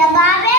Yabame